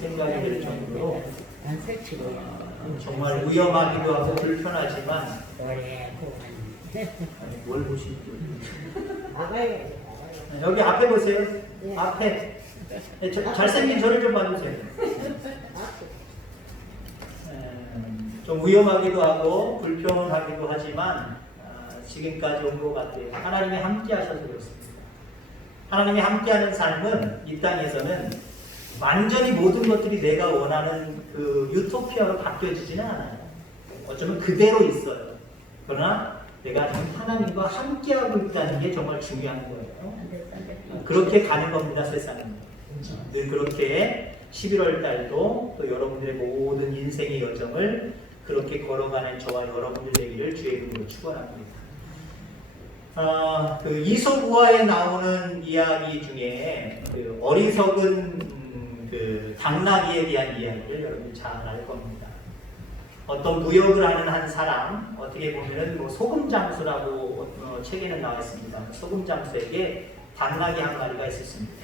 생각이 들 정도로 정말 위험하기도 하고 불편하지만 아니, 뭘 보시는 거예요? 여기 앞에 보세요. 앞에 잘생긴 저를 좀 봐주세요. 좀 위험하기도 하고 불편하기도 하지만 지금까지 온 것 같아요. 하나님이 함께 하셔서 그렇습니다. 하나님이 함께하는 삶은 이 땅에서는 완전히 모든 것들이 내가 원하는 그 유토피아로 바뀌어지지는 않아요. 어쩌면 그대로 있어요. 그러나 내가 지금 하나님과 함께하고 있다는 게 정말 중요한 거예요. 그렇게 가는 겁니다, 세상은. 늘 그렇게 11월 달도 또 여러분들의 모든 인생의 여정을 그렇게 걸어가는 저와 여러분들 되기를 주의 이름으로 축원합니다. 그 이솝우화에 나오는 이야기 중에 그 어리석은 그 당나귀에 대한 이야기를 여러분이 잘 알 겁니다. 어떤 무역을 하는 한 사람, 어떻게 보면은 뭐 소금장수라고 책에는 나와 있습니다. 소금장수에게 당나귀 한 마리가 있었습니다.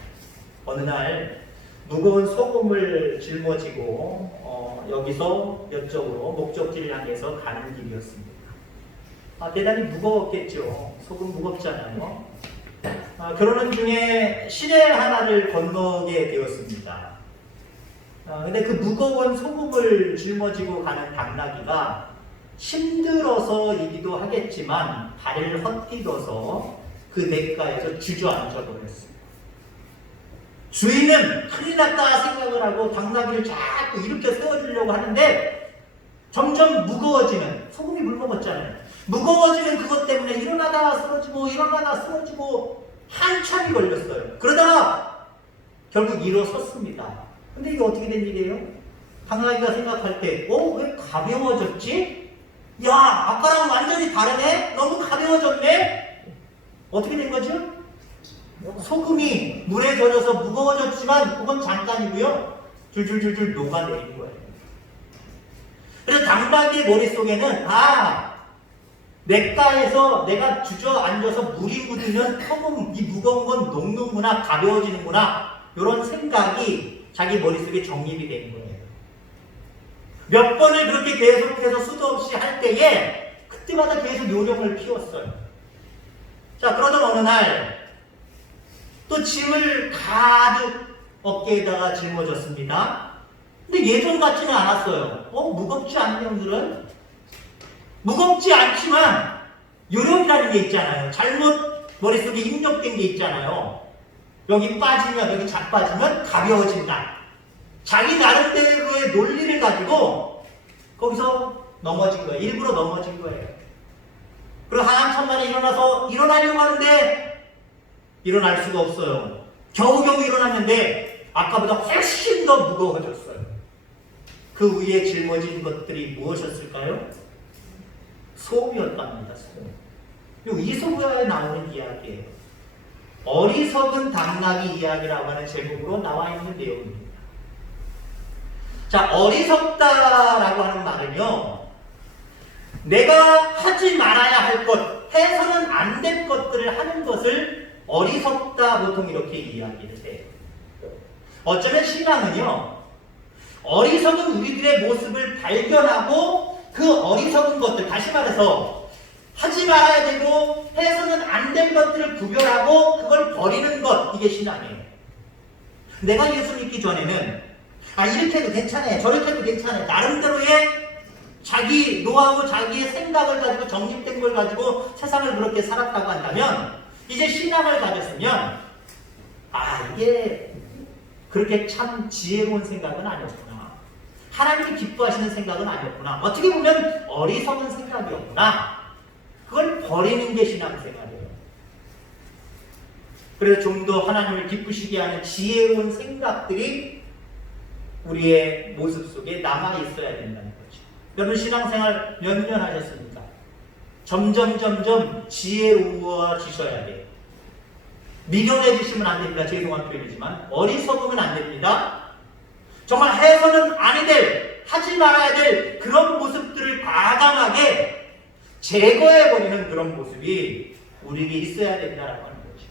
어느 날 무거운 소금을 짊어지고 여기서 이쪽으로 목적지를 향해서 가는 길이었습니다. 대단히 무거웠겠죠. 소금 무겁잖아요. 그러는 중에 시내 하나를 건너게 되었습니다. 근데 그 무거운 소금을 짊어지고 가는 당나귀가 힘들어서이기도 하겠지만 발을 헛디뎌서 그 냇가에서 주저앉아 버렸어요. 주인은 큰일 났다 생각을 하고 당나귀를 자꾸 일으켜 세워주려고 하는데 점점 무거워지는, 소금이 물먹었잖아요. 무거워지는 그것 때문에 일어나다 쓰러지고 한참이 걸렸어요. 그러다가 결국 일어섰습니다. 근데 이게 어떻게 된 일이에요? 당나귀가 생각할 때 왜 가벼워졌지? 야, 아까랑 완전히 다르네? 너무 가벼워졌네? 어떻게 된 거죠? 소금이 물에 젖어서 무거워졌지만 그건 잠깐이고요. 줄줄줄줄 녹아내린 거예요. 그래서 당나귀의 머릿속에는 냇가에서 내가 주저앉아서 물이 묻으면 소금, 이 무거운 건 녹는구나, 가벼워지는구나, 이런 생각이 자기 머릿속에 정립이 된 거예요. 몇 번을 그렇게 계속해서 수도 없이 할 때에 그때마다 계속 요령을 피웠어요. 자, 그러던 어느 날 또 짐을 가득 어깨에다가 짊어졌습니다. 근데 예전 같지는 않았어요. 무겁지 않은 형들은? 무겁지 않지만 요령이라는 게 있잖아요. 잘못 머릿속에 입력된 게 있잖아요. 여기 빠지면, 여기 자빠지면 가벼워진다. 자기 나름대로의 논리를 가지고 거기서 넘어진 거예요. 일부러 넘어진 거예요. 그리고 한참 만에 일어나려고 하는데 일어날 수가 없어요. 겨우겨우 일어났는데 아까보다 훨씬 더 무거워졌어요. 그 위에 짊어진 것들이 무엇이었을까요? 소음이었답니다. 소음. 이솝우화에 나오는 이야기예요. 어리석은 당나귀 이야기라고 하는 제목으로 나와 있는 내용입니다. 자, 어리석다라고 하는 말은요, 내가 하지 말아야 할 것, 해서는 안 될 것들을 하는 것을 어리석다, 보통 이렇게 이야기를 해요. 어쩌면 신앙은요, 어리석은 우리들의 모습을 발견하고 그 어리석은 것들, 다시 말해서 하지 말아야 되고 해서는 안 될 것들을 구별하고 그걸 버리는 것, 이게 신앙이에요. 내가 예수 믿기 전에는 이렇게 해도 괜찮아요, 저렇게 해도 괜찮아요, 나름대로의 자기 노하우, 자기의 생각을 가지고 정립된 걸 가지고 세상을 그렇게 살았다고 한다면, 이제 신앙을 가졌으면 이게 그렇게 참 지혜로운 생각은 아니었구나, 하나님이 기뻐하시는 생각은 아니었구나, 어떻게 보면 어리석은 생각이었구나, 그걸 버리는 게 신앙생활이에요. 그래서 좀 더 하나님을 기쁘시게 하는 지혜로운 생각들이 우리의 모습 속에 남아있어야 된다는 거죠. 여러분 신앙생활 몇 년 하셨습니까? 점점 지혜로워지셔야 돼요. 미련해지시면 안 됩니다. 죄송한 표현이지만 어리석으면 안 됩니다. 정말 해서는 아니 될, 하지 말아야 될 그런 모습들을 과감하게 제거해버리는 그런 모습이 우리에게 있어야 된다라고 하는 거죠.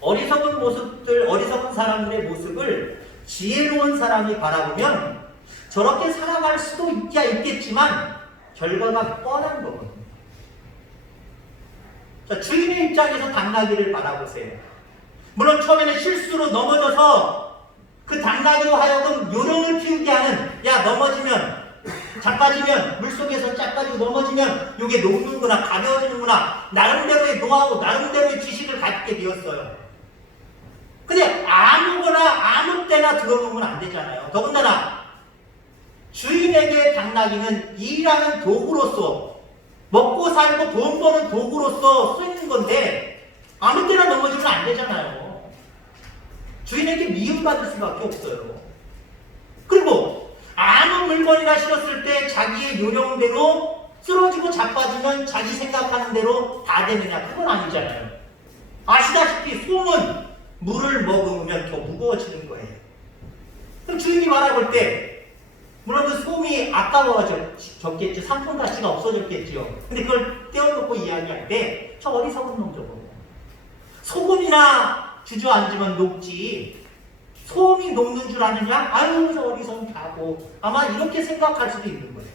어리석은 모습들, 어리석은 사람들의 모습을 지혜로운 사람이 바라보면 저렇게 살아갈 수도 있겠지만 결과가 뻔한 거거든요. 자, 주인의 입장에서 당나귀를 바라보세요. 물론 처음에는 실수로 넘어져서 그 당나귀로 하여금 요령을 피우게 하는, 야 넘어지면 자빠지면 물속에서 짜빠지고 넘어지면 이게 녹는구나, 가벼워지는구나, 나름대로의 노하우, 나름대로의 지식을 갖게 되었어요. 근데 아무거나 아무 때나 들어놓으면 안 되잖아요. 더군다나 주인에게 당나귀는 일하는 도구로서, 먹고 살고 돈 버는 도구로서 쓰이는 건데 아무 때나 넘어지면 안 되잖아요. 주인에게 미움받을 수밖에 없어요. 그리고 아무 물건이나 실었을 때 자기의 요령대로 쓰러지고 자빠지면 자기 생각하는 대로 다 되느냐? 그건 아니잖아요. 아시다시피 솜은 물을 머금으면 더 무거워지는 거예요. 그럼 주인이 바라볼 때 물론 그 솜이 아까워졌겠죠. 상품 가치가 없어졌겠죠. 근데 그걸 떼어놓고 이야기할 때 저 어리석은 놈 저거. 소금이나 주저앉으면 녹지 솜이 녹는 줄 아느냐? 아유 저 어리석은 바보. 아마 이렇게 생각할 수도 있는 거예요.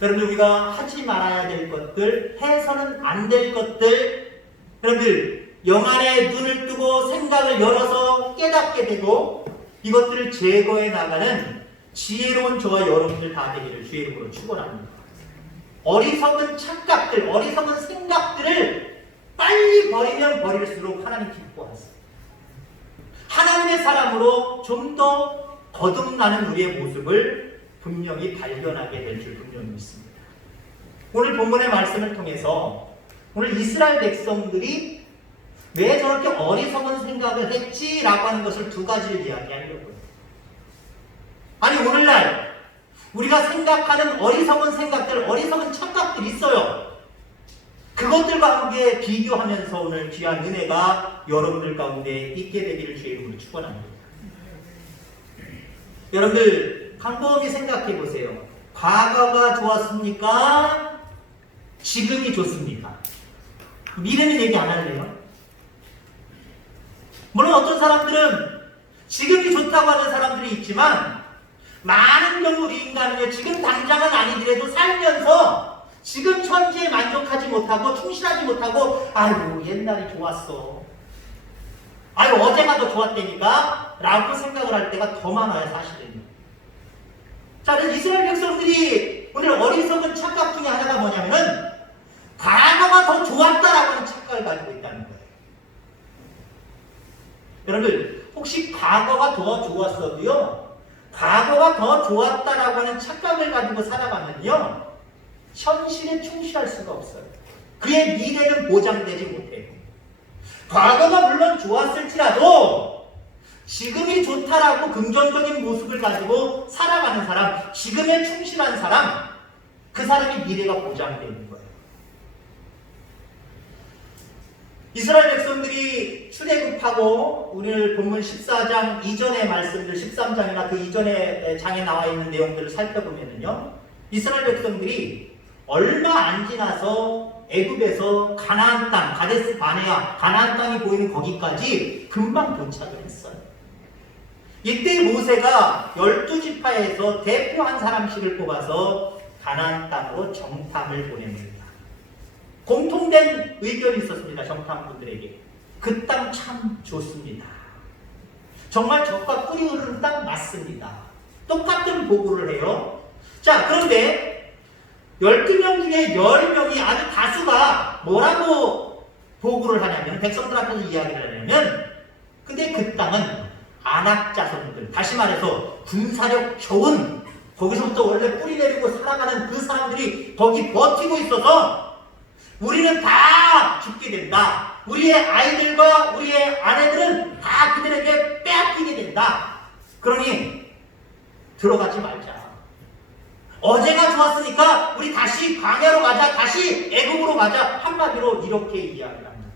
여러분 우리가 하지 말아야 될 것들, 해서는 안 될 것들, 여러분들 영안의 눈을 뜨고 생각을 열어서 깨닫게 되고 이것들을 제거해 나가는 지혜로운 저와 여러분들 다 되기를 주의 이름으로 축원합니다. 어리석은 착각들, 어리석은 생각들을 빨리 버리면 버릴수록 하나님 기뻐하세요. 하나님의 사람으로 좀 더 거듭나는 우리의 모습을 분명히 발견하게 될 줄 분명히 믿습니다. 오늘 본문의 말씀을 통해서 오늘 이스라엘 백성들이 왜 저렇게 어리석은 생각을 했지라고 하는 것을 두 가지를 이야기하려고요. 아니 오늘날 우리가 생각하는 어리석은 생각들, 어리석은 착각들이 있어요. 그것들과 함께 비교하면서 오늘 귀한 은혜가 여러분들 가운데 있게 되기를 주의 이름으로 축원합니다. 여러분들 곰곰이 생각해 보세요. 과거가 좋았습니까? 지금이 좋습니까? 미래는 얘기 안 할래요? 물론 어떤 사람들은 지금이 좋다고 하는 사람들이 있지만 많은 경우 우리 인간은 지금 당장은 아니더라도 살면서 지금 현재에 만족하지 못하고 충실하지 못하고 아이고 옛날이 좋았어, 아이고 어제가 더 좋았다니까 라고 생각을 할 때가 더 많아요 사실은. 자, 그래서 이스라엘 백성들이 오늘 어리석은 착각 중에 하나가 뭐냐면은 과거가 더 좋았다라고 하는 착각을 가지고 있다는 거예요. 여러분들 혹시 과거가 더 좋았어도요, 과거가 더 좋았다라고 하는 착각을 가지고 살아가면요 현실에 충실할 수가 없어요. 그의 미래는 보장되지 못해요. 과거가 물론 좋았을지라도 지금이 좋다라고 긍정적인 모습을 가지고 살아가는 사람, 지금에 충실한 사람, 그 사람의 미래가 보장되는 거예요. 이스라엘 백성들이 출애굽하고 오늘 본문 14장 이전의 말씀들, 13장이나 그 이전의 장에 나와 있는 내용들을 살펴보면요, 이스라엘 백성들이 얼마 안 지나서 애굽에서 가나안 땅, 가데스 바네아, 가나안 땅이 보이는 거기까지 금방 도착을 했어요. 이때 모세가 12지파에서 대표 한 사람씩을 뽑아서 가나안 땅으로 정탐을 보냅니다. 공통된 의견이 있었습니다. 정탐꾼들에게. 그 땅 참 좋습니다. 정말 적과 꿀이 흐르는 땅 맞습니다. 똑같은 보고를 해요. 자, 그런데 12명 중에 10명이 아주 다수가 뭐라고 보고를 하냐면, 백성들 앞에서 이야기를 하냐면, 근데 그 땅은 아낙 자손들, 다시 말해서 군사력 좋은, 거기서부터 원래 뿌리 내리고 살아가는 그 사람들이 거기 버티고 있어서 우리는 다 죽게 된다. 우리의 아이들과 우리의 아내들은 다 그들에게 빼앗기게 된다. 그러니 들어가지 말자. 어제가 좋았으니까 우리 다시 광야로 가자, 다시 애굽으로 가자. 한마디로 이렇게 이야기를 합니다.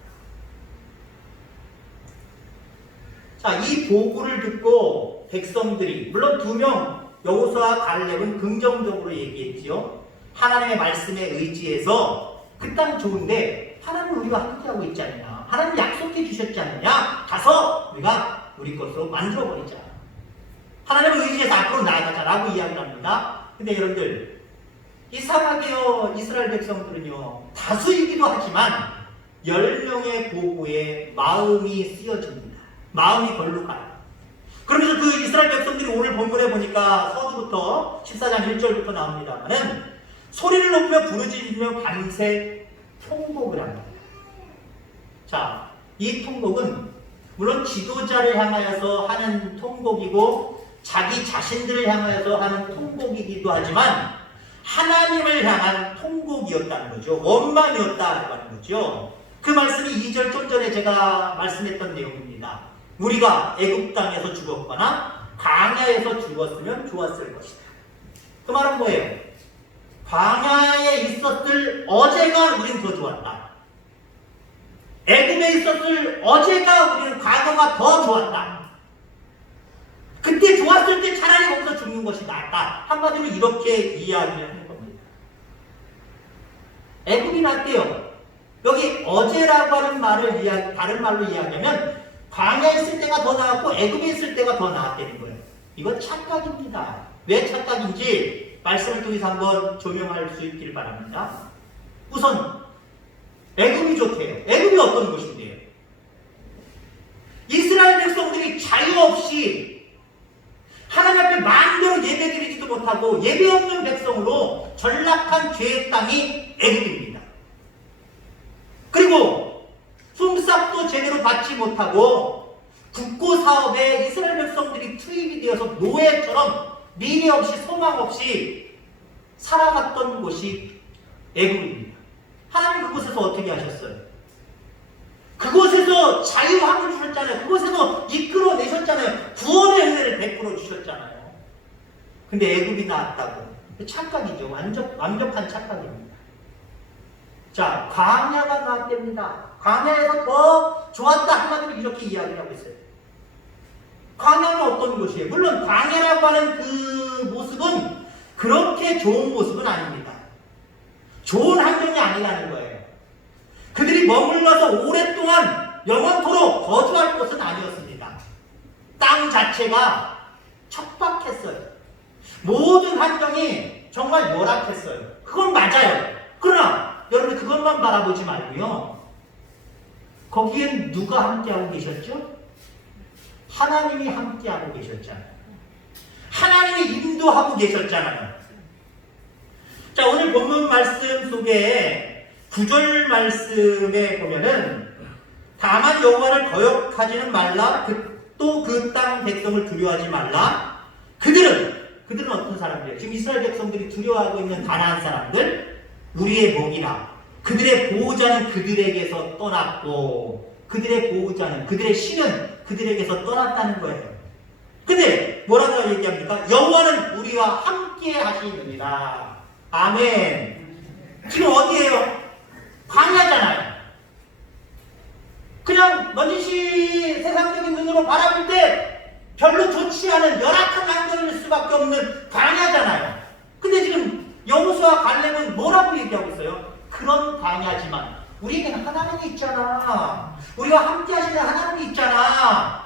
자, 이 보고를 듣고 백성들이, 물론 2명 여호수아와 갈렙은 긍정적으로 얘기했지요. 하나님의 말씀에 의지해서 그 땅 좋은데 하나님 우리와 함께하고 있지 않느냐, 하나님 약속해 주셨지 않느냐, 가서 우리가 우리 것으로 만들어버리자. 하나님을 의지해서 앞으로 나아가자라고 이야기를 합니다. 근데 여러분들, 이상하게요, 이스라엘 백성들은요, 다수이기도 하지만 10명의 보고에 마음이 쓰여집니다. 마음이 걸로 가요. 그러면서 그 이스라엘 백성들이 오늘 본문에 보니까 서두부터 14장 1절부터 나옵니다만은 소리를 높여 부르짖으며 밤새 통곡을 합니다. 자, 이 통곡은 물론 지도자를 향하여서 하는 통곡이고 자기 자신들을 향하여서 하는 통곡이기도 하지만 하나님을 향한 통곡이었다는 거죠. 원망이었다고 하는 거죠. 그 말씀이 2절 좀 전에 제가 말씀했던 내용입니다. 우리가 애굽 땅에서 죽었거나 광야에서 죽었으면 좋았을 것이다. 그 말은 뭐예요? 광야에 있었을 어제가 우리는 더 좋았다. 애굽에 있었을 어제가 우리는 과거가 더 좋았다. 그때 좋았을 때 차라리 거기서 죽는 것이 낫다. 한마디로 이렇게 이야기를 하는 겁니다. 애굽이 낫대요. 여기 어제라고 하는 말을 다른 말로 이야기하면 광야에 있을 때가 더 나았고 애굽에 있을 때가 더 나았다는 거예요. 이건 착각입니다. 왜 착각인지 말씀을 통해서 한번 조명할 수 있기를 바랍니다. 우선 애굽이 좋대요. 애굽이 어떤 곳인데요? 이스라엘 백성들이 자유 없이 하나님 앞에 마음대로 예배드리지도 못하고 예배 없는 백성으로 전락한 죄의 땅이 애굽입니다. 그리고 품삯도 제대로 받지 못하고 국고 사업에 이스라엘 백성들이 투입이 되어서 노예처럼 미래 없이 소망 없이 살아갔던 곳이 애굽입니다. 하나님 그곳에서 어떻게 하셨어요? 그곳에서 자유함을 주셨잖아요. 그곳에서 이끌어내셨잖아요. 구원의 은혜를 베풀어 주셨잖아요. 근데 애굽이 나았다고. 착각이죠. 완벽한 착각입니다. 자, 광야가 나왔답니다. 광야에서 더 좋았다 한마디로 이렇게 이야기를 하고 있어요. 광야는 어떤 곳이에요? 물론 광야라고 하는 그 모습은 그렇게 좋은 모습은 아닙니다. 좋은 환경이 아니라는 거예요. 그들이 머물러서 오랫동안 영원토록 거주할 곳은 아니었습니다. 땅 자체가 척박했어요. 모든 환경이 정말 열악했어요. 그건 맞아요. 그러나 여러분 그것만 바라보지 말고요. 거기엔 누가 함께하고 계셨죠? 하나님이 함께하고 계셨잖아요. 하나님이 인도하고 계셨잖아요. 자, 오늘 본문 말씀 속에 9절 말씀에 보면은 다만 여호와를 거역하지는 말라. 또 그 땅 백성을 두려워하지 말라. 그들은 어떤 사람들이에요? 지금 이스라엘 백성들이 두려워하고 있는 가나안 사람들, 우리의 목이라. 그들의 보호자는 그들에게서 떠났고 그들의 보호자는 그들의 신은 그들에게서 떠났다는 거예요. 근데 뭐라고 얘기합니까? 여호와는 우리와 함께 하시느니라. 아멘. 지금 어디예요? 광야잖아요. 그냥 넌지시 세상적인 눈으로 바라볼 때 별로 좋지 않은 열악한 환경일 수밖에 없는 광야잖아요. 근데 지금 여호수아 갈렙은 뭐라고 얘기하고 있어요? 그런 광야지만 우리에게는 하나님이 있잖아. 우리와 함께 하시는 하나님이 있잖아.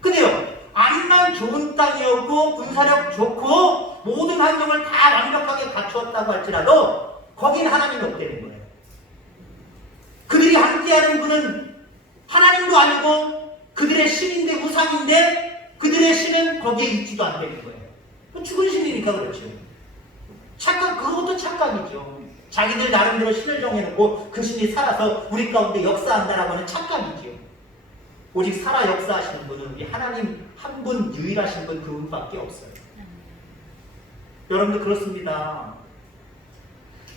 근데요, 암만 좋은 땅이었고 군사력 좋고 모든 환경을 다 완벽하게 갖추었다고 할지라도 거기는 하나님이 없다는 거예요. 그들이 함께하는 분은 하나님도 아니고 그들의 신인데 우상인데 그들의 신은 거기에 있지도 않다는 거예요. 죽은 신이니까 그렇죠. 그것도 착각이죠. 자기들 나름대로 신을 정해놓고 그 신이 살아서 우리 가운데 역사한다라고 하는 착각이죠. 오직 살아 역사하시는 분은 우리 하나님 한 분, 유일하신 분 그분밖에 없어요. 여러분들 그렇습니다.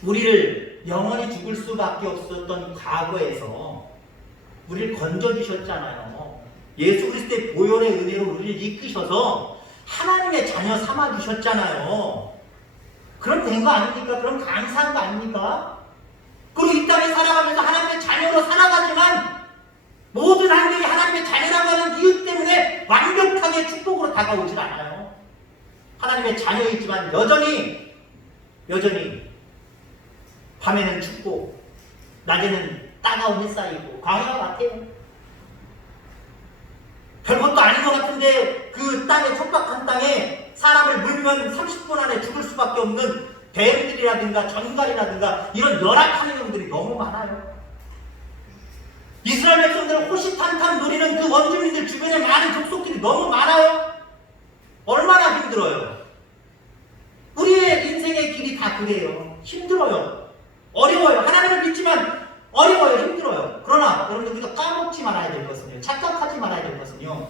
우리를 영원히 죽을 수밖에 없었던 과거에서 우리를 건져주셨잖아요. 예수 그리스도의 보혈의 은혜로 우리를 이끄셔서 하나님의 자녀 삼아주셨잖아요. 그럼 된 거 아닙니까? 그럼 감사한 거 아닙니까? 그리고 이 땅에 살아가면서 하나님의 자녀로 살아가지만 모든 환경이 하나님의 자녀라고 하는 이유 때문에 완벽하게 축복으로 다가오질 않아요. 하나님의 자녀이지만 여전히 밤에는 춥고 낮에는 따가운 햇살이고 광야 같아요. 아닌 것 같은데 그 땅에 촉박한 땅에 사람을 물면 30분 안에 죽을 수밖에 없는 뱀들이라든가 전갈이라든가 이런 열악한 형들이 너무 많아요. 이스라엘 백성들은 호시탄탄 노리는 그 원주민들 주변에 많은 족속들이 너무 많아요. 얼마나 힘들어요. 우리의 인생의 길이 다 그래요. 힘들어요. 어려워요. 하나님을 믿지만 어려워요. 힘들어요. 그러나 여러분들 우리가 까먹지 말아야 될 것은요. 착각하지 말아야 될 것은요.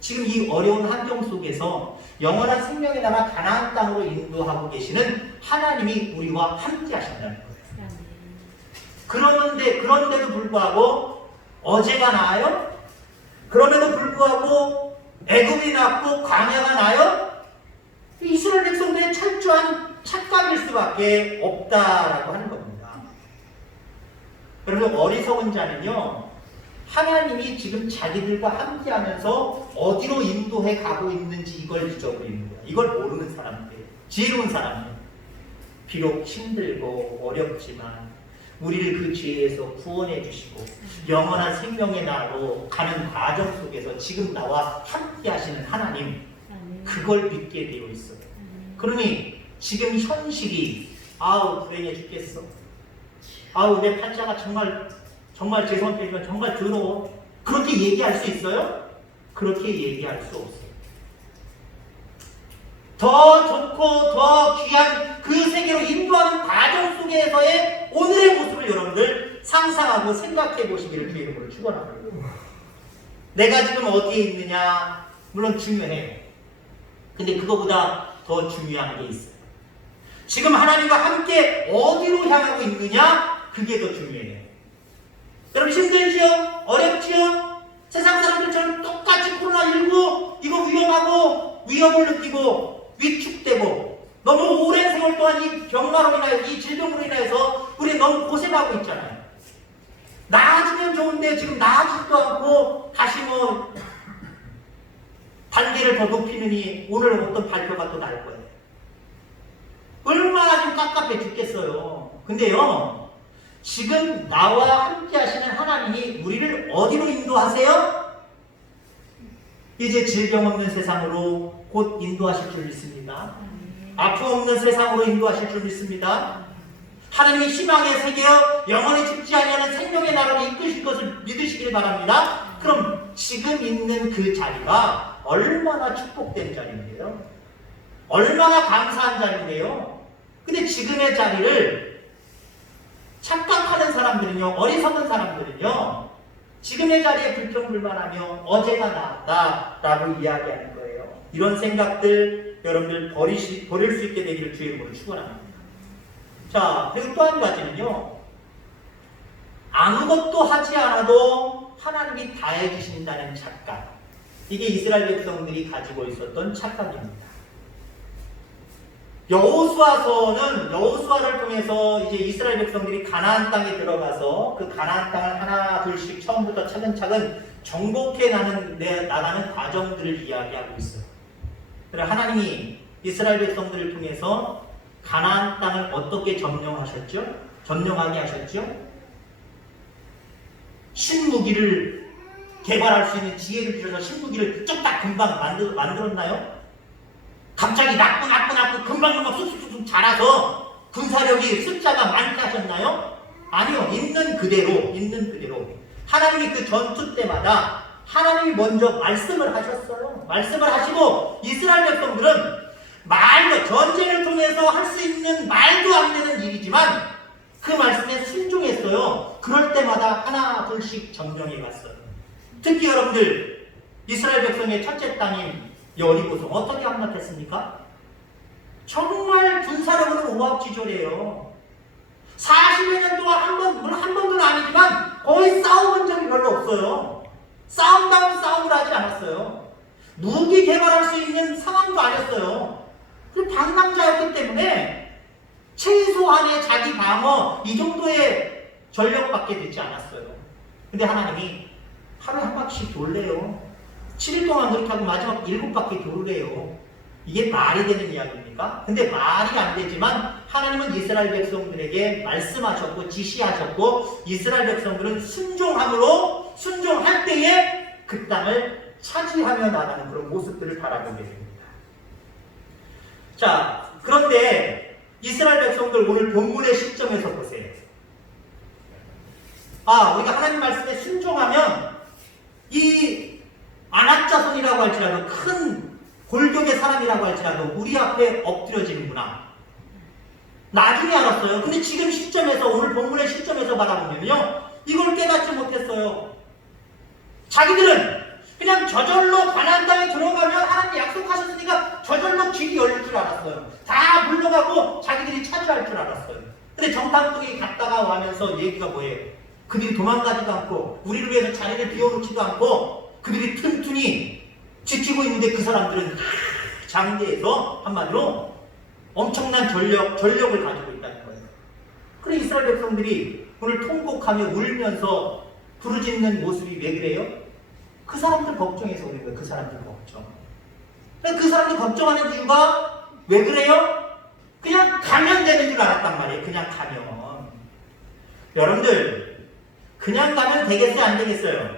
지금 이 어려운 환경 속에서 영원한 생명의 나라 가나안 땅으로 인도하고 계시는 하나님이 우리와 함께 하신다는 거예요. 그런데도 불구하고 어제가 나아요? 그럼에도 불구하고 애굽이 낫고 광야가 나아요? 이스라엘 백성들의 철저한 착각일 수밖에 없다라고 하는 겁니다. 여러분 어리석은 자는요 하나님이 지금 자기들과 함께하면서 어디로 인도해 가고 있는지 이걸 잊어버리는 거야. 이걸 모르는 사람들, 지혜로운 사람들. 비록 힘들고 어렵지만 우리를 그 죄에서 구원해 주시고 영원한 생명의 나라로 가는 과정 속에서 지금 나와 함께 하시는 하나님, 그걸 믿게 되어 있어요. 그러니 지금 현실이 불행해 죽겠어. 내 팔자가 정말 죄송합니다. 정말 더러워. 그렇게 얘기할 수 있어요? 그렇게 얘기할 수 없어요. 더 좋고 더 귀한 그 세계로 인도하는 과정 속에서의 오늘의 모습을 여러분들 상상하고 생각해 보시기를 주의 이름으로 축원합니다. 내가 지금 어디에 있느냐 물론 중요해요. 근데 그거보다 더 중요한 게 있어요. 지금 하나님과 함께 어디로 향하고 있느냐 그게 더 중요해요. 여러분 힘들지요? 어렵지요? 세상 사람들처럼 똑같이 코로나19 이거 위험하고 위협을 느끼고 위축되고 너무 오랜 세월 동안 이 병마로 인하여 이 질병으로 인해서 우리 너무 고생하고 있잖아요. 나아지면 좋은데 지금 나아지지도 않고 다시 단계를 더 높이느니 오늘 어떤 발표가 또 날 거예요. 얼마나 좀 깝깝해 죽겠어요. 근데요 지금 나와 함께 하시는 하나님이 우리를 어디로 인도하세요? 이제 질병 없는 세상으로 곧 인도하실 줄 믿습니다. 아픔 없는 세상으로 인도하실 줄 믿습니다. 하나님의 희망의 세계여 영원히 죽지 아니하는 생명의 나라로 이끄실 것을 믿으시길 바랍니다. 그럼 지금 있는 그 자리가 얼마나 축복된 자리인데요. 얼마나 감사한 자리인데요. 근데 지금의 자리를 착각하는 사람들은요, 어리석은 사람들은요, 지금의 자리에 불평불만하며 어제가 낫다라고 이야기하는 거예요. 이런 생각들 여러분들 버릴 수 있게 되기를 주의 이름으로 축원합니다. 자, 그리고 또 한 가지는요, 아무것도 하지 않아도 하나님이 다 해주신다는 착각. 이게 이스라엘 백성들이 가지고 있었던 착각입니다. 여호수아를 통해서 이제 이스라엘 백성들이 가나안 땅에 들어가서 그 가나안 땅을 하나 둘씩 처음부터 차근차근 정복해 나가는 과정들을 이야기하고 있어요. 그래서 하나님이 이스라엘 백성들을 통해서 가나안 땅을 어떻게 점령하셨죠? 점령하게 하셨죠? 신무기를 개발할 수 있는 지혜를 주셔서 신무기를 쭉 딱 금방 만들었나요? 갑자기 나쁘 금방 쑥쑥 자라서 군사력이 숫자가 많게 하셨나요? 아니요. 있는 그대로 하나님이 그 전투 때마다 하나님이 먼저 말씀을 하셨어요. 말씀을 하시고 이스라엘 백성들은 전쟁을 통해서 할 수 있는 말도 안 되는 일이지만 그 말씀에 순종했어요. 그럴 때마다 하나 둘씩 점령해 갔어요. 특히 여러분들 이스라엘 백성의 첫째 땅인 여리고성 어떻게 함락했습니까? 정말 군사력으로는 오합지졸이에요. 40여 년 동안 한 번도 아니지만 거의 싸워본 적이 별로 없어요. 싸움다운 싸움을 하지 않았어요. 무기 개발할 수 있는 상황도 아니었어요. 그 방랑자였기 때문에 최소한의 자기 방어 이 정도의 전력밖에 되지 않았어요. 근데 하나님이 하루에 한 바퀴씩 돌래요. 7일 동안 그렇게 하고 마지막 7바퀴 도르래요. 이게 말이 되는 이야기입니까? 근데 말이 안 되지만 하나님은 이스라엘 백성들에게 말씀하셨고 지시하셨고 이스라엘 백성들은 순종할 때에 그 땅을 차지하며 나가는 그런 모습들을 바라보게 됩니다. 자, 그런데 이스라엘 백성들 오늘 본문의 시점에서 보세요. 우리가 하나님 말씀에 순종하면 이 안악자손이라고 할지라도 큰 골격의 사람이라고 할지라도 우리 앞에 엎드려지는구나. 나중에 알았어요. 근데 지금 시점에서, 오늘 본문의 시점에서 바라보면요, 이걸 깨닫지 못했어요. 자기들은 그냥 저절로 가나안 땅에 들어가면 하나님이 약속하셨으니까 저절로 길이 열릴 줄 알았어요. 다 물러가고 자기들이 차지할 줄 알았어요. 근데 정탐꾼이 갔다가 와면서 얘기가 뭐예요? 그들이 도망가지도 않고 우리를 위해서 자리를 비워놓지도 않고 그들이 튼튼히 지키고 있는데 그 사람들은 장대에서 한마디로 엄청난 전력을 가지고 있다는 거예요. 그래서 이스라엘 백성들이 오늘 통곡하며 울면서 부르짖는 모습이 왜 그래요? 그 사람들 걱정해서 오는 거예요. 그 사람들 걱정. 그 사람들 걱정하는 이유가 왜 그래요? 그냥 가면 되는 줄 알았단 말이에요. 그냥 가면. 여러분들, 그냥 가면 되겠어요? 안 되겠어요?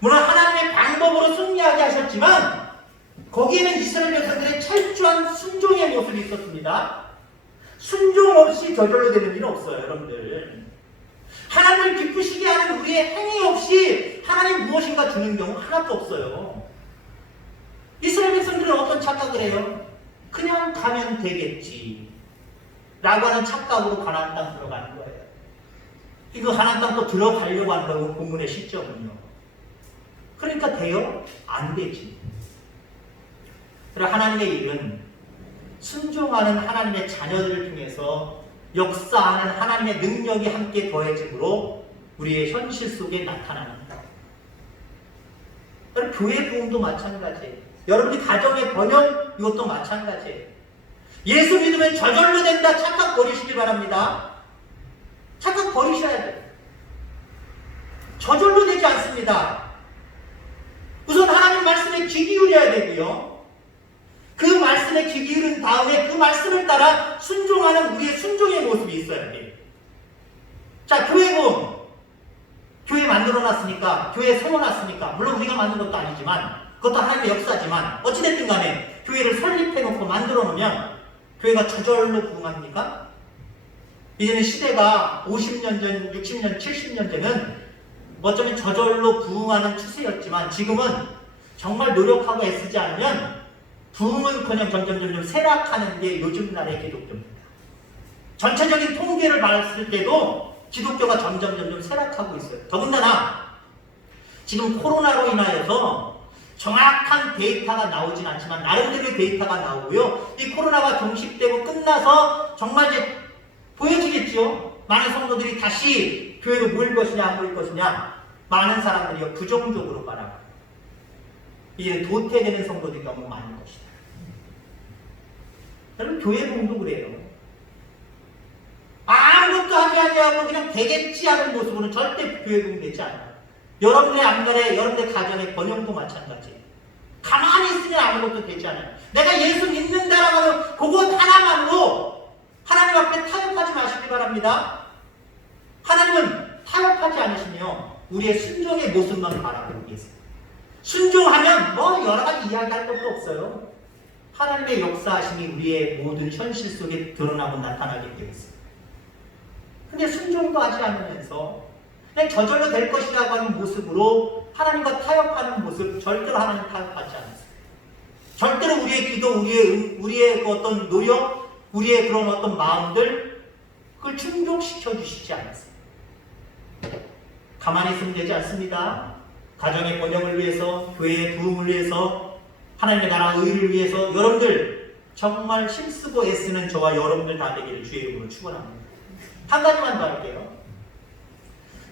물론 하나님의 방법으로 승리하게 하셨지만 거기에는 이스라엘 백성들의 철저한 순종의 모습이 있었습니다. 순종 없이 저절로 되는 일은 없어요, 여러분들. 하나님을 기쁘시게 하는 우리의 행위 없이 하나님 무엇인가 주는 경우 하나도 없어요. 이스라엘 백성들은 어떤 착각을 해요? 그냥 가면 되겠지 라고 하는 착각으로 가나안 땅 들어가는 거예요. 이거 가나안 땅 또 들어가려고 하는 거고, 본문의 시점은요. 그러니까 돼요? 안 되지. 그러나 하나님의 일은 순종하는 하나님의 자녀들을 통해서 역사하는 하나님의 능력이 함께 더해짐으로 우리의 현실 속에 나타납니다. 교회 부흥도 마찬가지예요. 여러분이 가정의 번영, 이것도 마찬가지예요. 예수 믿으면 저절로 된다 착각 버리시기 바랍니다. 착각 버리셔야 돼요. 저절로 되지 않습니다. 우선 하나님 말씀에 귀 기울여야 되고요. 그 말씀에 귀 기울인 다음에 그 말씀을 따라 순종하는 우리의 순종의 모습이 있어야 돼요. 자, 교회 부흥. 교회 만들어놨으니까, 교회 세워놨으니까, 물론 우리가 만든 것도 아니지만, 그것도 하나님의 역사지만, 어찌됐든 간에 교회를 설립해놓고 만들어놓으면 교회가 저절로 부흥합니까? 이제는 시대가 50년 전, 60년, 70년 전은 어쩌면 저절로 부흥하는 추세였지만 지금은 정말 노력하고 애쓰지 않으면 부흥은커녕 점점 쇠락하는 게 요즘 날의 기독교입니다. 전체적인 통계를 봤을 때도 기독교가 점점 쇠락하고 있어요. 더군다나 지금 코로나로 인하여서 정확한 데이터가 나오진 않지만 나름대로의 데이터가 나오고요. 이 코로나가 종식되고 끝나서 정말 이제 보여지겠죠. 많은 성도들이 다시 교회로 모일 것이냐 안 모일 것이냐, 많은 사람들이 부정적으로 바라봐요. 이제 도태되는 성도들이 너무 많은 것이다. 여러분, 교회 부흥도 그래요. 아무것도 하지 아니하고 그냥 되겠지 하는 모습으로는 절대 교회 부흥 되지 않아요. 여러분의 안간에, 여러분의 가정의 번영도 마찬가지예요. 가만히 있으면 아무것도 되지 않아요. 내가 예수 믿는다라고 하는 그것 하나만으로 하나님 앞에 타협하지 마시기 바랍니다. 하나님은 타협하지 않으시며 우리의 순종의 모습만 바라보고 계세요. 순종하면 여러 가지 이야기할 것도 없어요. 하나님의 역사하심이 우리의 모든 현실 속에 드러나고 나타나게 되어 있어요. 근데 순종도 하지 않으면서 그냥 저절로 될 것이라고 하는 모습으로 하나님과 타협하는 모습, 절대로 하나님 타협하지 않으세요. 절대로 우리의 기도, 우리의 그 어떤 노력, 우리의 그런 어떤 마음들, 그걸 충족시켜 주시지 않으세요. 가만히 있으면 되지 않습니다. 가정의 번영을 위해서, 교회의 부흥을 위해서, 하나님의 나라 의를 위해서 여러분들 정말 힘쓰고 애쓰는 저와 여러분들 다 되기를 주의 이름으로 축원합니다. 한 가지만 더 할게요.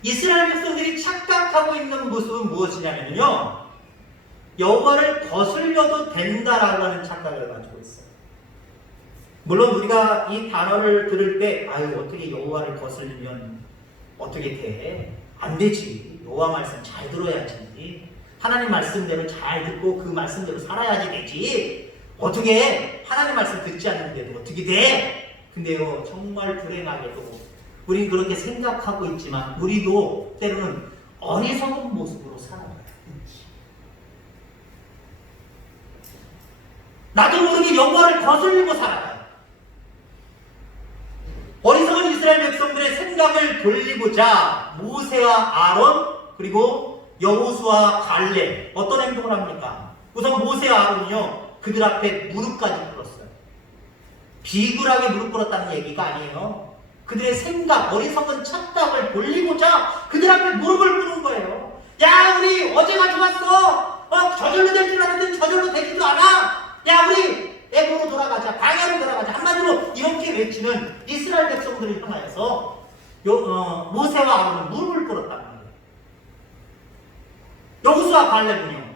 이스라엘 백성들이 착각하고 있는 모습은 무엇이냐면요, 여호와를 거슬려도 된다라고 하는 착각을 가지고 있어요. 물론 우리가 이 단어를 들을 때 어떻게 여호와를 거슬리면 어떻게 돼? 안 되지. 여호와 말씀 잘 들어야지. 하나님 말씀대로 잘 듣고 그 말씀대로 살아야지 되지. 어떻게 하나님 말씀 듣지 않는데도 어떻게 돼? 근데요, 정말 불행하게도 우린 그렇게 생각하고 있지만 우리도 때로는 어리석은 모습으로 살아가요. 나도 모르게 여호와를 거슬리고 살아가요. 어리석은 이스라엘 백성들의 생각을 돌리고자 모세와 아론 그리고 여호수아 갈렙 어떤 행동을 합니까? 우선 모세와 아론이요 그들 앞에 무릎까지 꿇었어요. 비굴하게 무릎 꿇었다는 얘기가 아니에요. 그들의 생각, 어리석은 착각을 돌리고자 그들 앞에 무릎을 꿇은 거예요. 야, 우리 어제가 좋았어. 저절로 될 줄 알았는데 저절로 되지도 않아. 야, 우리 애굽으로 돌아가자. 광야로 돌아가자. 한마디로 이렇게 외치는 이스라엘 백성들을 향하여서 모세와 아론은 무릎을 꿇었단 말이에요. 여호수아 갈렙은요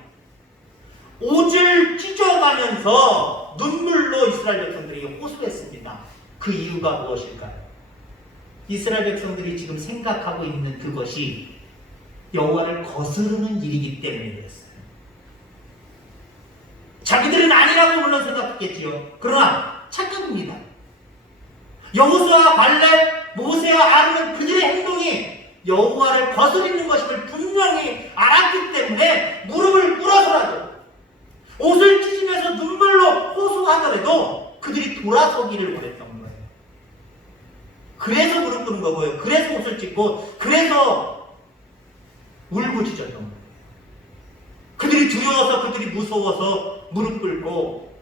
옷을 찢어가면서 눈물로 이스라엘 백성들에게 호소했습니다. 그 이유가 무엇일까요? 이스라엘 백성들이 지금 생각하고 있는 그것이 여호와를 거스르는 일이기 때문에 그랬어요. 자기들은 아니라고 물론 생각했겠지요. 그러나 착각입니다. 여호수아 갈렙, 모세와 아론은 그들의 행동이 여호와를 거스르는 것임을 분명히 알았기 때문에 무릎을 꿇어서라도 옷을 찢으면서 눈물로 호소하더라도 그들이 돌아서기를 원했던 거예요. 그래서 무릎 꿇는 거고요. 그래서 옷을 찢고 그래서 울부짖었던 거예요. 그들이 두려워서 그들이 무서워서 무릎 꿇고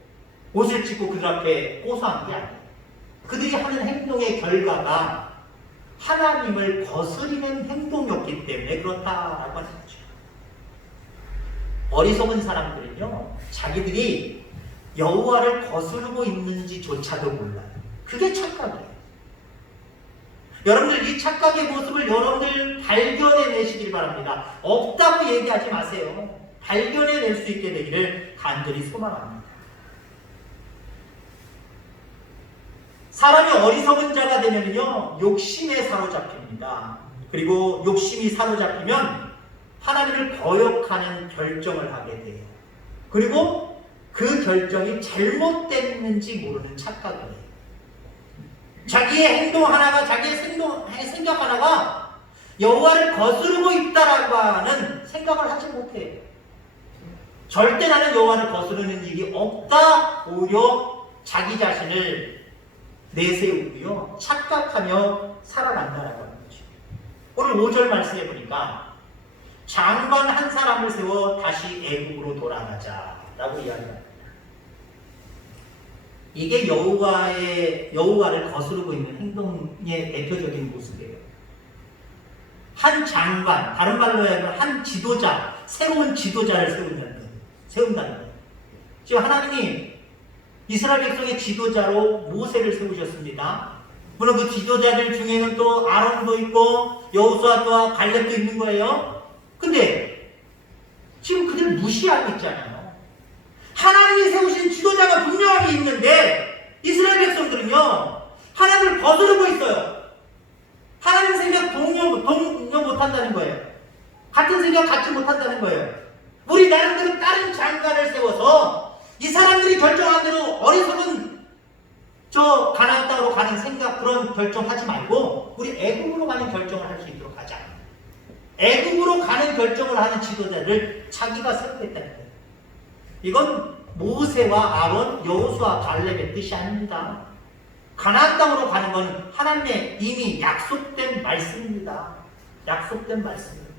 옷을 찢고 그들 앞에 호소한 게 아니에요. 그들이 하는 행동의 결과가 하나님을 거스리는 행동이었기 때문에 그렇다라고 하는 거죠. 어리석은 사람들은요 자기들이 여호와를 거스르고 있는지조차도 몰라요. 그게 착각이에요. 여러분들 이 착각의 모습을 여러분들 발견해내시길 바랍니다. 없다고 얘기하지 마세요. 발견해낼 수 있게 되기를 간절히 소망합니다. 사람이 어리석은 자가 되면요 욕심에 사로잡힙니다. 그리고 욕심이 사로잡히면 하나님을 거역하는 결정을 하게 돼요. 그리고 그 결정이 잘못됐는지 모르는 착각이에요. 자기의 행동 하나가 자기의 생각 하나가 여호와를 거스르고 있다라고 하는 생각을 하지 못해요. 절대 나는 여호와를 거스르는 일이 없다. 오히려 자기 자신을 내세우고요 착각하며 살아간다라고 하는 거죠. 오늘 5절 말씀해 보니까 장관 한 사람을 세워 다시 애굽으로 돌아가자라고 이야기합니다. 이게 여호와를 거스르고 있는 행동의 대표적인 모습이에요. 한 장관, 다른 말로 하면 한 지도자, 새로운 지도자를 세운다는 거예요. 지금 하나님이 이스라엘 백성의 지도자로 모세를 세우셨습니다. 물론 그 지도자들 중에는 또 아론도 있고 여호수아와 갈렙도 있는 거예요. 근데 지금 그들 무시하고 있잖아요. 하나님이 세우신 지도자가 분명히 있는데 이스라엘 백성들은요 하나님을 거스르고 있어요. 하나님 생각 동요 못한다는 거예요. 같은 생각 갖지 못한다는 거예요. 우리 나름대로 다른 장관을 세워서 이 사람들이 결정한 대로 어리석은 저 가나안 땅으로 가는 생각 그런 결정하지 말고 우리 애굽으로 가는 결정을 할 수 있도록 하자. 애굽으로 가는 결정을 하는 지도자를 자기가 세우겠다는 거예요. 이건 모세와 아론, 여호수아, 갈렙의 뜻이 아닙니다. 가나안 땅으로 가는 건 하나님의 이미 약속된 말씀입니다. 약속된 말씀입니다.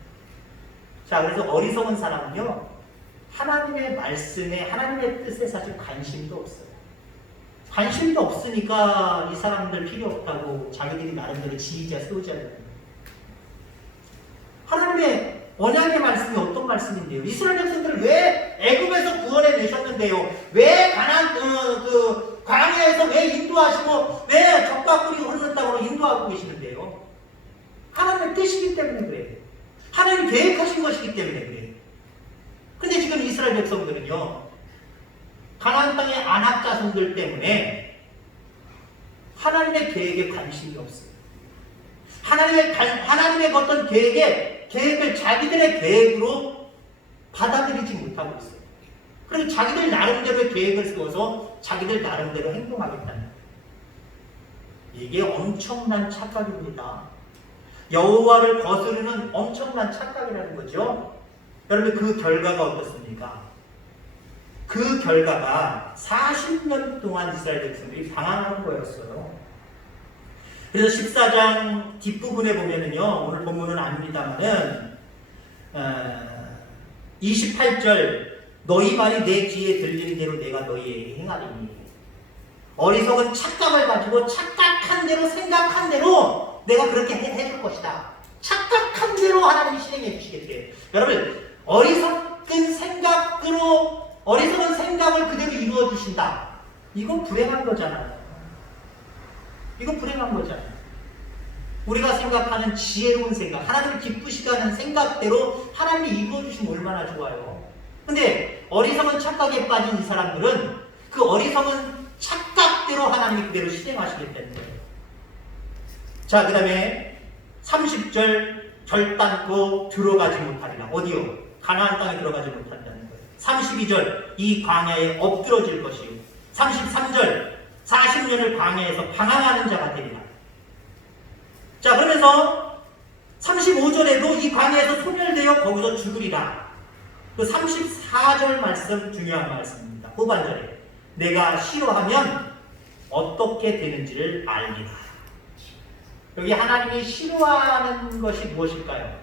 자, 그래서 어리석은 사람은요 하나님의 말씀에 하나님의 뜻에 사실 관심도 없어요. 관심도 없으니까 이 사람들 필요 없다고 자기들이 나름대로 지휘자 세우자는 거예요. 하나님의 언약의 말씀이 어떤 말씀인데요? 이스라엘 백성들을 왜 애굽에서 구원해 내셨는데요? 왜 가나안 그 광야에서 왜 인도하시고 왜 적과 꿀이 흐르는 땅으로 인도하고 계시는데요? 하나님의 뜻이기 때문에 그래요. 하나님이 계획하신 것이기 때문에 그래요. 근데 지금 이스라엘 백성들은요 가나안 땅의 아낙 자손들 때문에 하나님의 계획에 관심이 없어요. 하나님의 어떤 계획을 자기들의 계획으로 받아들이지 못하고 있어요. 그리고 자기들 나름대로의 계획을 세워서 자기들 나름대로 행동하겠다는 거예요. 이게 엄청난 착각입니다. 여호와를 거스르는 엄청난 착각이라는 거죠. 여러분 그 결과가 어떻습니까? 그 결과가 40년 동안 이스라엘 백성들이 방황하는 거였어요. 그래서 14장 뒷부분에 보면은요, 오늘 본문은 아닙니다만은 28절 너희 말이 내 귀에 들리는 대로 내가 너희에게 행하리니. 어리석은 착각을 가지고 착각한 대로 생각한 대로 내가 그렇게 해줄 것이다. 착각한 대로 하나님이 실행해 주시겠대요. 여러분, 어리석은 생각을 그대로 이루어 주신다. 이건 불행한 거잖아요. 이건 불행한 거잖아요. 우리가 생각하는 지혜로운 생각, 하나님을 기쁘시게 하는 생각대로 하나님이 이루어 주시면 얼마나 좋아요. 근데 어리석은 착각에 빠진 이 사람들은 그 어리석은 착각대로 하나님이 그대로 실행하시겠다는 거예요. 자, 그 다음에 30절 결단코 들어가지 못하리라. 어디요? 가나안 땅에 들어가지 못한다는 거예요. 32절 이 광야에 엎드러질 것이요. 33절 40년을 광야에서 방황하는 자가 되리라. 자, 그러면서 35절에도 이 광야에서 소멸되어 거기서 죽으리라. 그 34절 말씀 중요한 말씀입니다. 후반절에 내가 싫어하면 어떻게 되는지를 알리라. 여기 하나님이 싫어하는 것이 무엇일까요?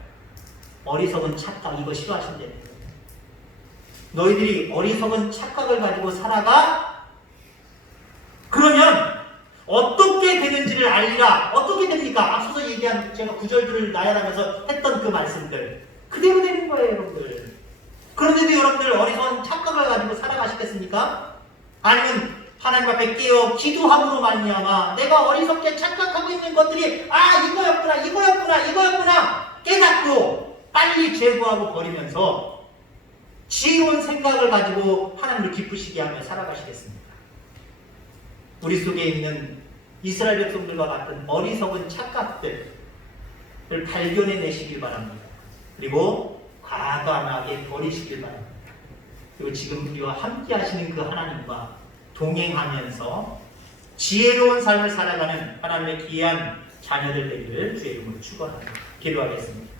어리석은 착각, 이거 싫어하신다는 거예요. 너희들이 어리석은 착각을 가지고 살아가? 그러면 어떻게 되는지를 알리라. 어떻게 됩니까? 앞서서 얘기한 제가 구절들을 나열하면서 했던 그 말씀들 그대로 되는 거예요, 여러분들. 그런데도 여러분들 어리석은 착각을 가지고 살아가시겠습니까? 아니면 하나님 앞에 깨어 기도함으로 말미암아 내가 어리석게 착각하고 있는 것들이 이거였구나 깨닫고 빨리 제거하고 버리면서 지혜로운 생각을 가지고 하나님을 기쁘시게 하며 살아가시겠습니다. 우리 속에 있는 이스라엘 백성들과 같은 어리석은 착각들을 발견해내시길 바랍니다. 그리고 과감하게 버리시길 바랍니다. 그리고 지금 우리와 함께 하시는 그 하나님과 동행하면서 지혜로운 삶을 살아가는 하나님의 귀한 자녀들 되기를 주의 이름으로 축원합니다. 기도하겠습니다.